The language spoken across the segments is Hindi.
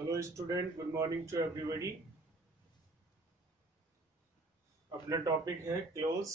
Hello student, good morning to everybody. अपना टॉपिक है क्लोज।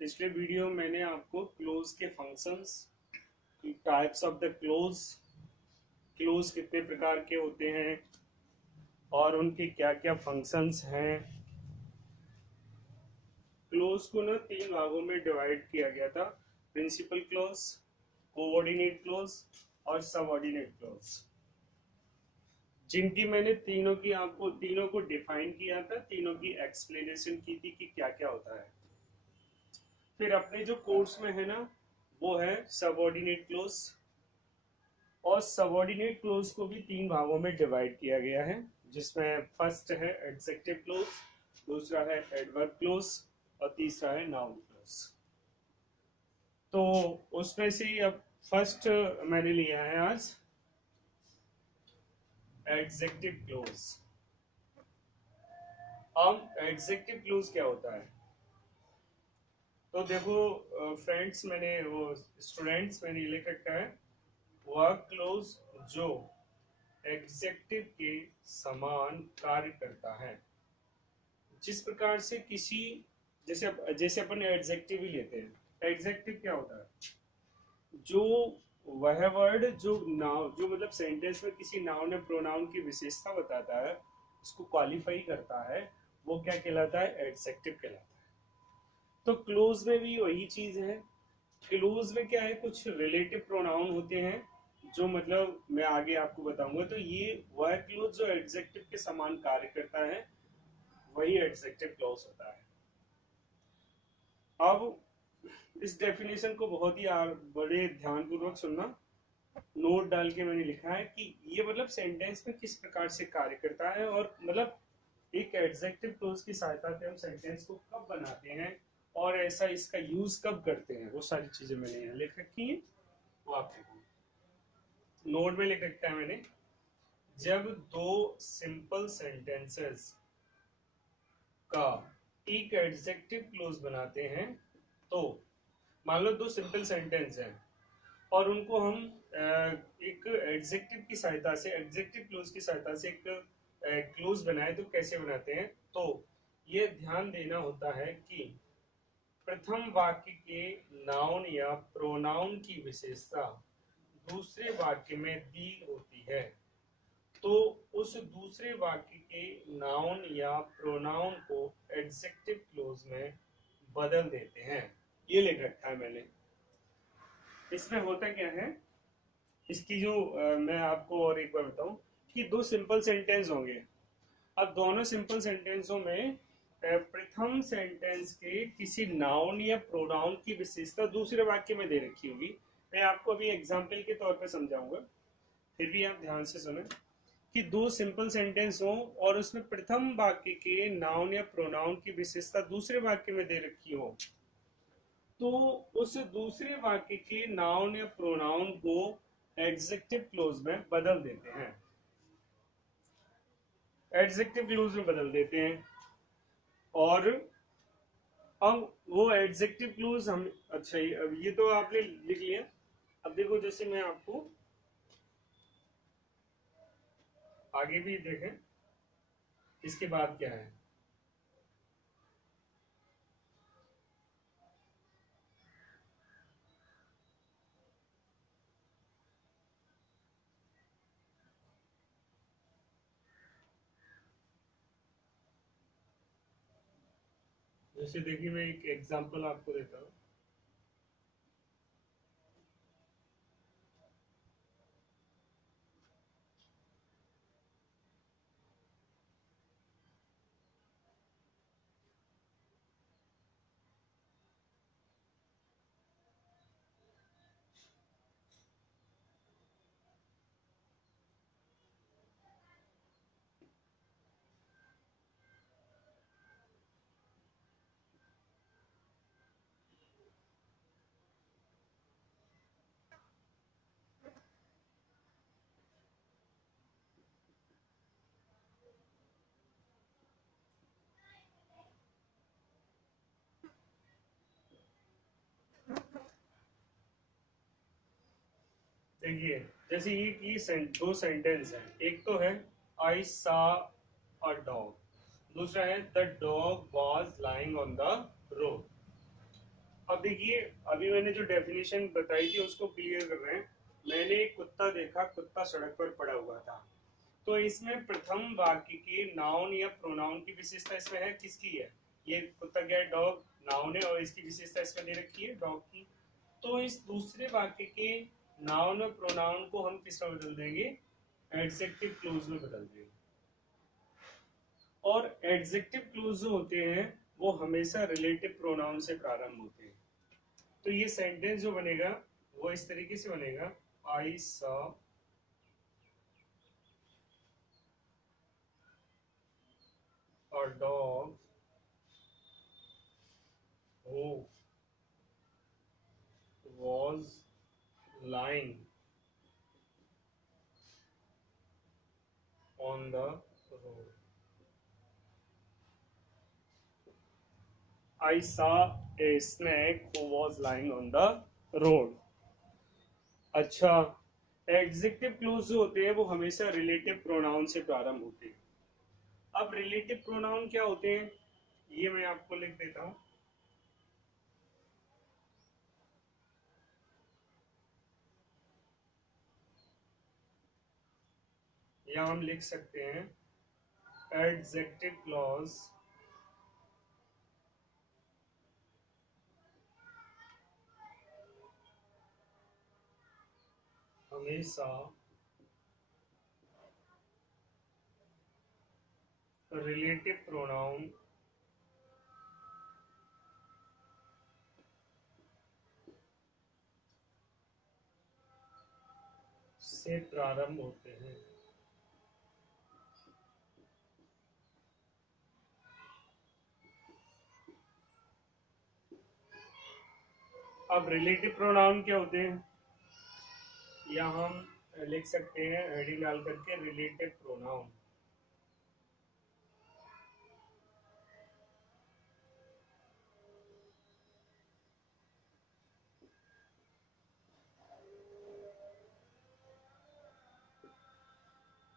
पिछले वीडियो मैंने आपको क्लोज के functions, types of the clause, clause कितने प्रकार के होते हैं और उनके क्या क्या फंक्शंस हैं। क्लोज को ना तीन भागों में डिवाइड किया गया था: प्रिंसिपल क्लोज, कोऑर्डिनेट क्लोज और सबऑर्डिनेट क्लोज, जिनकी मैंने तीनों को डिफाइन किया था, तीनों की एक्सप्लेनेशन की थी कि क्या क्या होता है। फिर अपने जो कोर्स में है ना, वो है सबऑर्डिनेट क्लोज, और सबऑर्डिनेट क्लोज को भी तीन भागों में डिवाइड किया गया है, जिसमें फर्स्ट है एडजेक्टिव क्लोज, दूसरा है एडवर्ब क्लोज और तीसरा है नाउन क्लोज। तो उसमें से अब फर्स्ट मैंने लिया है आज एडजेक्टिव क्लोज। अब एडजेक्टिव क्लोज क्या होता है? तो देखो फ्रेंड्स, मैंने ये लिख रखा है, वह क्लोज जो एडजेक्टिव के समान कार्य करता है। जिस प्रकार से किसी, जैसे अपन एडजेक्टिव ही लेते हैं। एडजेक्टिव क्या होता है? जो वह वर्ड जो नाउन, जो मतलब सेंटेंस में किसी नाउन या प्रोनाउन की विशेषता बताता है, उसको क्वालिफाई करता है, वो क्या कहलाता है? एडजेक्टिव कहलाता है। तो क्लोज में भी वही चीज है। क्लोज में क्या है, कुछ रिलेटिव प्रोनाउन होते हैं जो मतलब मैं आगे आपको बताऊंगा। तो ये वह क्लोज जो एडजेक्टिव के समान कार्य करता है, वही एडजेक्टिव क्लोज होता है। अब इस डेफिनेशन को बहुत ही बड़े ध्यानपूर्वक सुनना। नोट डाल के मैंने लिखा है कि ये मतलब सेंटेंस में किस प्रकार से कार्य करता है, और मतलब एक एडजेक्टिव क्लोज की सहायता से हम सेंटेंस को कब बनाते हैं और ऐसा इसका यूज कब करते हैं, वो सारी चीजें मैंने यहाँ लिख रखी है। वो आप देखो, नोट में लिख रखा है मैंने। जब दो सिंपल सेंटेंसेस का एक एडजेक्टिव क्लोज बनाते हैं, तो मान लो दो सिंपल सेंटेंस हैं और उनको हम एक एडजेक्टिव की सहायता से, एडजेक्टिव क्लोज की सहायता से एक क्लोज बनाए, तो कैसे बनाते हैं? तो ये ध्यान देना होता है कि प्रथम वाक्य के नाउन या प्रोनाउन की विशेषता दूसरे वाक्य में दी होती है, तो उस दूसरे वाक्य के नाउन या प्रोनाउन को एडजेक्टिव क्लोज में बदल देते हैं। ये लिख रखा है मैंने। इसमें होता क्या है, इसकी जो मैं आपको और एक बार बताऊं कि दो सिंपल सेंटेंस होंगे। अब दोनों सिंपल सेंटेंसों में प्रथम सेंटेंस के किसी नाउन या प्रोनाउन की विशेषता दूसरे वाक्य में दे रखी होगी। मैं आपको अभी एग्जाम्पल के तौर पर समझाऊंगा, फिर भी आप ध्यान से सुने। कि दो सिंपल सेंटेंस हो और उसमें प्रथम वाक्य के नाउन या प्रोनाउन की विशेषता दूसरे वाक्य में दे रखी हो, तो उस दूसरे वाक्य के नाउन या प्रोनाउन को एडजेक्टिव क्लोज में बदल देते हैं। एडजेक्टिव क्लोज में बदल देते हैं। और अब वो एडजेक्टिव क्लोज हम, अच्छा अब ये तो आपने लिख लिया। अब देखो, जैसे मैं आपको आगे भी देखें, इसके बाद क्या है। जैसे देखिए, मैं एक एग्जांपल आपको देता हूँ। देखिए, जैसे ये दो सेंटेंस है। एक तो है आई सा अ डॉग, दूसरा है the dog was lying on the road. अब देखिए, अभी मैंने जो डेफिनेशन बताई थी उसको क्लियर कर रहे हैं। मैंने एक कुत्ता देखा, कुत्ता सड़क पर पड़ा हुआ था। तो इसमें प्रथम वाक्य की नाउन या प्रोनाउन की विशेषता इसमें है, किसकी है? ये कुत्ता क्या है? डॉग नाउन है और इसकी विशेषता इसमें दे रखी है डॉग की। तो इस दूसरे वाक्य के नाउन और प्रोनाउन को हम किस में बदल देंगे? एडजेक्टिव क्लोज में बदल देंगे। और एडजेक्टिव क्लोज जो होते हैं वो हमेशा रिलेटिव प्रोनाउन से प्रारंभ होते हैं। तो ये सेंटेंस जो बनेगा वो इस तरीके से बनेगा, I saw a dog who was lying on the road. I saw a snake who was lying on the road. अच्छा, एडजेक्टिव क्लोज जो होते हैं वो हमेशा रिलेटिव प्रोनाउन से प्रारंभ होते हैं। अब रिलेटिव प्रोनाउन क्या होते हैं ये मैं आपको लिख देता हूं। या हम लिख सकते हैं एडजेक्टिव क्लॉज हमेशा रिलेटिव प्रोनाउन से प्रारंभ होते हैं। अब रिलेटिव प्रोनाउन क्या होते हैं, या हम लिख सकते हैं हेडिंग डाल करके रिलेटिव प्रोनाउन।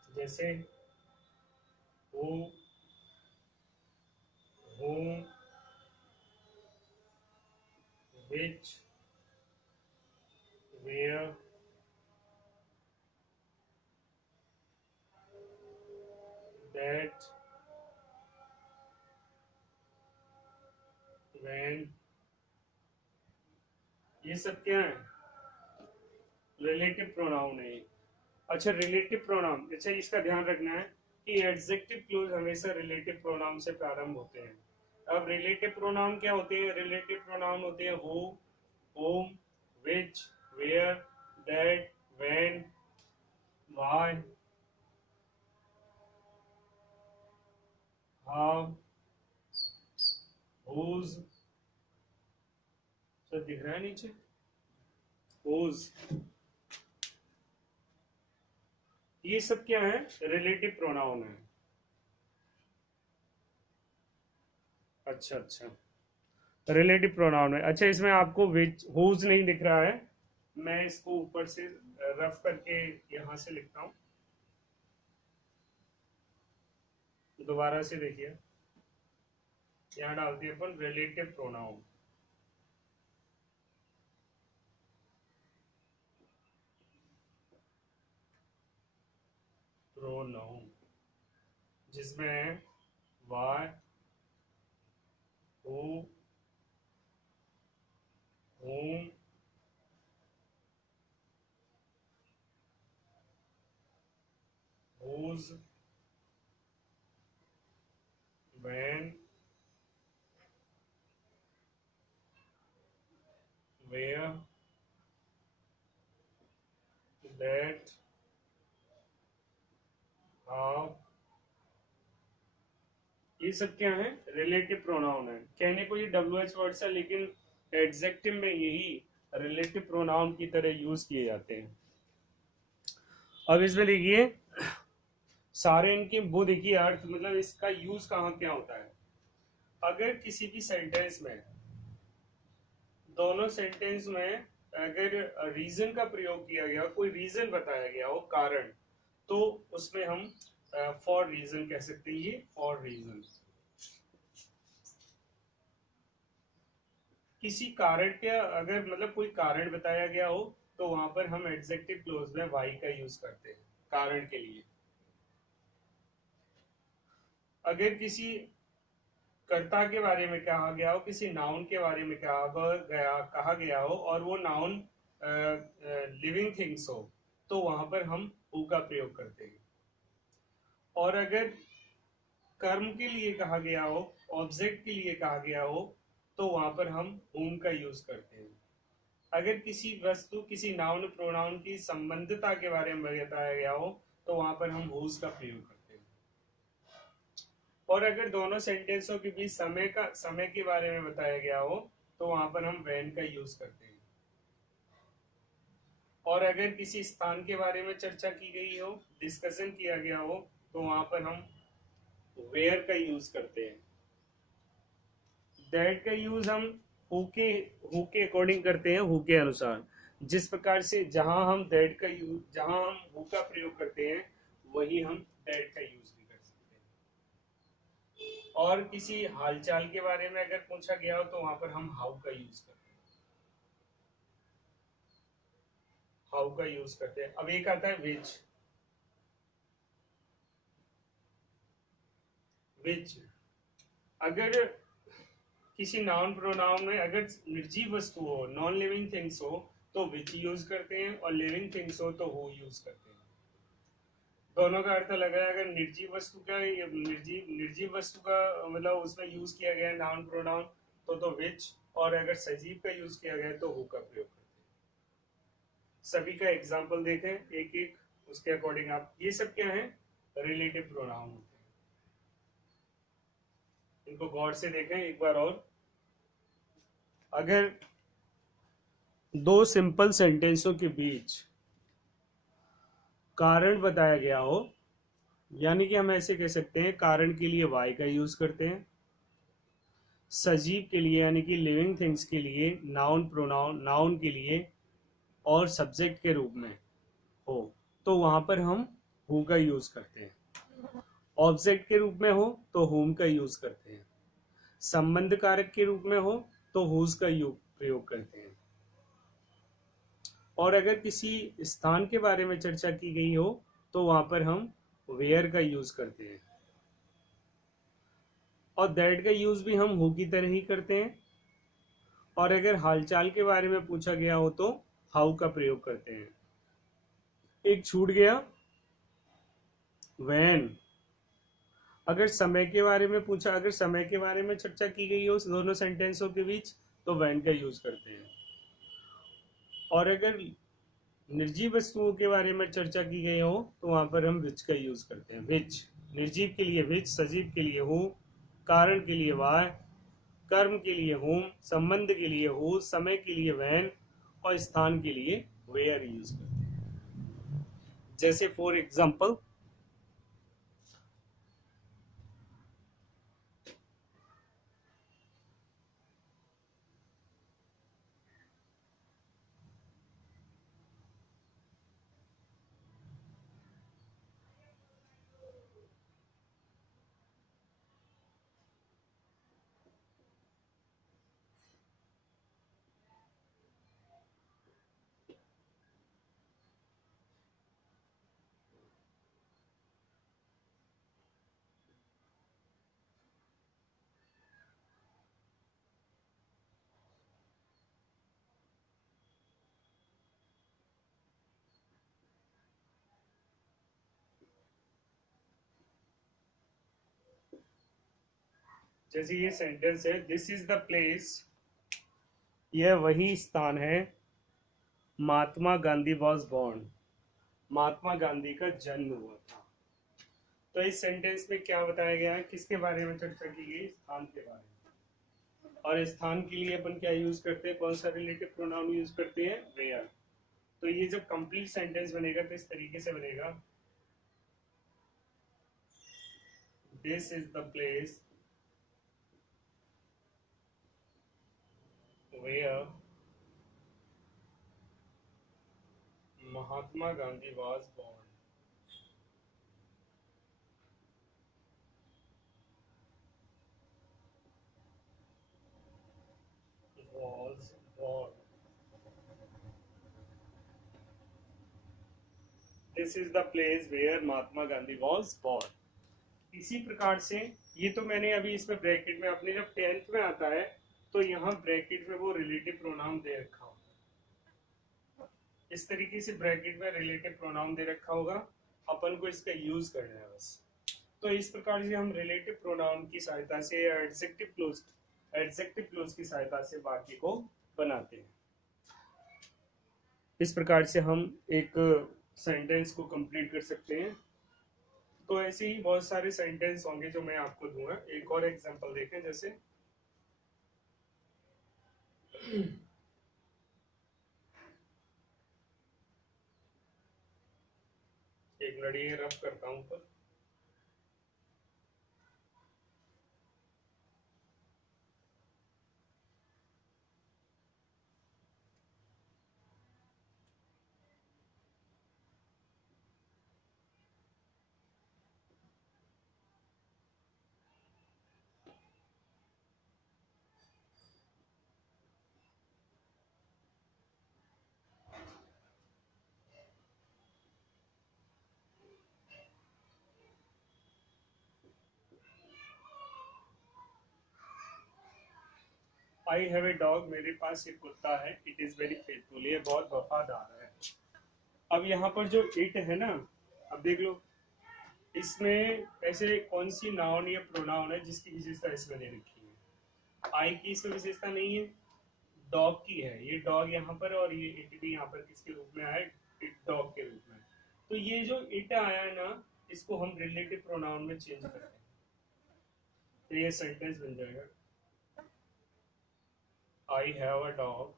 जैसे who, whom, which, where, that, when, ये सब क्या है? रिलेटिव प्रोनाउन है। अच्छा, रिलेटिव प्रोनाउन, अच्छा इसका ध्यान रखना है कि एडजेक्टिव क्लोज हमेशा रिलेटिव प्रोनाउन से प्रारंभ होते हैं। अब रिलेटिव प्रोनाउन क्या होते हैं? रिलेटिव प्रोनाउन होते हैं who, whom, which, where, that, when, why, how, whose, सब दिख रहा है नीचे? whose, ये सब क्या है? रिलेटिव प्रोनाउन है। अच्छा अच्छा, रिलेटिव प्रोनाउन है। अच्छा, इसमें आपको विच हुज नहीं दिख रहा है, मैं इसको ऊपर से रफ करके यहां से लिखता हूं, दोबारा से देखिए। यहां डालते हैं अपन रिलेटिव प्रोनाउन। प्रोनाउन जिसमें why, who, whom, whose, when, where, that, how, ये सब क्या है? रिलेटिव प्रोनाउन है। कहने को ये WH वर्ड्स है, लेकिन एडजेक्टिव में यही रिलेटिव प्रोनाउन की तरह यूज किए जाते हैं। अब इसमें देखिए सारे इनके वो देखिए अर्थ, मतलब इसका यूज कहाँ क्या होता है। अगर किसी भी सेंटेंस में, दोनों सेंटेंस में अगर रीजन का प्रयोग किया गया, कोई रीजन बताया गया हो, कारण, तो उसमें हम फॉर रीजन कह सकते हैं, ये फॉर रीजन। किसी कारण के अगर मतलब कोई कारण बताया गया हो तो वहां पर हम एडजेक्टिव क्लोज में वाई का यूज करते हैं कारण के लिए। अगर किसी कर्ता के बारे में कहा गया हो, किसी नाउन के बारे में कहा गया हो और वो नाउन लिविंग थिंग्स हो तो वहां पर हम हु का प्रयोग करते हैं। और अगर कर्म के लिए कहा गया हो, ऑब्जेक्ट के लिए कहा गया हो तो वहां पर हम whom का यूज करते हैं। अगर किसी वस्तु, किसी नाउन प्रोनाउन की संबंधता के बारे में बताया गया हो तो वहां पर हम whose का प्रयोग करते हैं। और अगर दोनों सेंटेंसों के बीच समय के बारे में बताया गया हो तो वहां पर हम when का यूज करते हैं। और अगर किसी स्थान के बारे में चर्चा की गई हो, डिस्कशन किया गया हो तो वहां पर हम where का यूज करते हैं। दैट का यूज हम हु के अकॉर्डिंग करते हैं, हु के अनुसार। जिस प्रकार से जहां हम दैट का यूज, जहां हम हु का प्रयोग करते हैं वही हम दैट का यूज भी कर सकते हैं। और किसी हालचाल के बारे में अगर पूछा गया हो तो वहां पर हम हाउ का यूज करते हैं, हाउ का यूज करते हैं। अब एक आता है विच। विच अगर किसी नाउन प्रोनाउन में अगर निर्जीव वस्तु हो, नॉन लिविंग थिंग्स हो तो विच यूज करते हैं, और लिविंग थिंग्स हो तो हु यूज करते हैं। दोनों का अर्थ अलग है। अगर निर्जीव वस्तु का, निर्जीव वस्तु का मतलब उसमें यूज किया गया नाउन प्रोनाउन तो विच, और अगर सजीव का यूज किया गया तो हु का प्रयोग करते हैं। सभी का एग्जाम्पल देखें एक एक, उसके अकॉर्डिंग आप, ये सब क्या है, रिलेटिव प्रोनाउन होते हैं। इनको गौर से देखें एक बार और। अगर दो सिंपल सेंटेंसों के बीच कारण बताया गया हो, यानी कि हम ऐसे कह सकते हैं कारण के लिए वाई का यूज करते हैं, सजीव के लिए यानी कि लिविंग थिंग्स के लिए नाउन प्रोनाउन, नाउन के लिए और सब्जेक्ट के रूप में हो तो वहां पर हम हु का यूज करते हैं। ऑब्जेक्ट के रूप में हो तो whom का यूज करते हैं। संबंध कारक के रूप में हो तो whose का प्रयोग करते हैं। और अगर किसी स्थान के बारे में चर्चा की गई हो तो वहां पर हम where का यूज करते हैं। और that का यूज भी हम who की तरह ही करते हैं। और अगर हालचाल के बारे में पूछा गया हो तो how का प्रयोग करते हैं। एक छूट गया when। अगर समय के बारे में पूछा, अगर समय के बारे में चर्चा की गई हो दोनों सेंटेंसों के बीच तो when का यूज करते हैं। और अगर निर्जीव वस्तुओं के बारे में चर्चा की गई हो तो वहां पर हम विच का यूज करते हैं। विच, निर्जीव के लिए विच, सजीव के लिए हु, कारण के लिए वाय, कर्म के लिए whom, संबंध के लिए हु, समय के लिए when और स्थान के लिए where यूज करते हैं। जैसे फॉर एग्जाम्पल, जैसे ये सेंटेंस है, दिस इज द प्लेस, यह वही स्थान है, महात्मा गांधी वॉज बॉर्न, महात्मा गांधी का जन्म हुआ था। तो इस सेंटेंस में क्या बताया गया है, किसके बारे में चर्चा की गई, स्थान के बारे में। और स्थान के लिए अपन क्या यूज करते हैं, कौन सा रिलेटिव प्रोनाउन यूज करते हैं, वेयर। तो ये जब कंप्लीट सेंटेंस बनेगा तो इस तरीके से बनेगा, this is the place where Mahatma Gandhi was born. This is the place where Mahatma Gandhi was born. इसी प्रकार से ये तो मैंने अभी इसमें ब्रैकेट में, अपने जब 10th में आता है तो यहाँ ब्रैकेट में वो रिलेटिव प्रोनाउन दे रखा होगा, इस तरीके से ब्रैकेट में रिलेटिव प्रोनाउन दे रखा होगा, अपन को इसका यूज करना है बस। तो इस प्रकार से हम रिलेटिव प्रोनाउन की सहायता से या एडजेक्टिव क्लोज की सहायता से वाक्य को बनाते हैं। इस प्रकार से हम एक सेंटेंस को कंप्लीट कर सकते हैं। तो ऐसे ही बहुत सारे सेंटेंस होंगे जो मैं आपको दूंगा। एक और एग्जांपल देखें, जैसे एक मिनट ये रब करता हूं पर आई हैव ए डॉग, मेरे पास एक कुत्ता है, इट इज वेरी फेथफुल, ये बहुत वफादार है। अब यहाँ पर जो इट है ना, अब देख लो इसमें ऐसे कौन सी नाउन या प्रोनाउन है जिसकी विशेषता इसमें दे रखी है। आई की इसमें विशेषता नहीं है, डॉग की है। ये डॉग यहाँ पर और ये इट भी यहाँ पर किसके रूप में आया, इट डॉग के रूप में। तो ये जो इट आया है ना, इसको हम रिलेटिव प्रोनाउन में चेंज करते हैं, तो ये सेंटेंस बन जाएगा I have a dog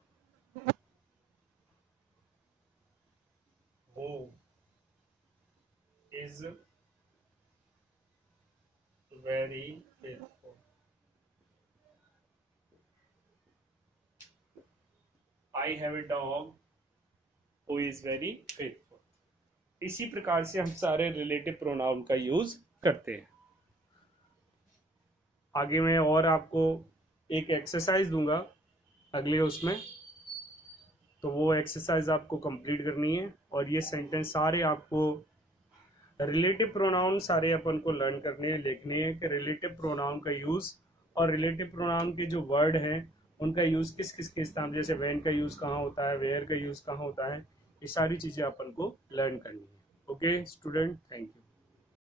who is very faithful. I have a dog who is very faithful. इसी प्रकार से हम सारे रिलेटिव प्रोनाउन का यूज करते हैं। आगे मैं और आपको एक एक्सरसाइज दूंगा अगले उसमें, तो वो एक्सरसाइज आपको कंप्लीट करनी है। और ये सेंटेंस सारे आपको रिलेटिव प्रोनाउन सारे अपन को लर्न करने हैं, लिखने हैं कि रिलेटिव प्रोनाउन का यूज और रिलेटिव प्रोनाउन के जो वर्ड हैं उनका यूज किस किस के स्थान, जैसे व्हेन का यूज कहाँ होता है, वेयर का यूज कहाँ होता है, ये सारी चीजें अपन को लर्न करनी है। Okay student, thank you.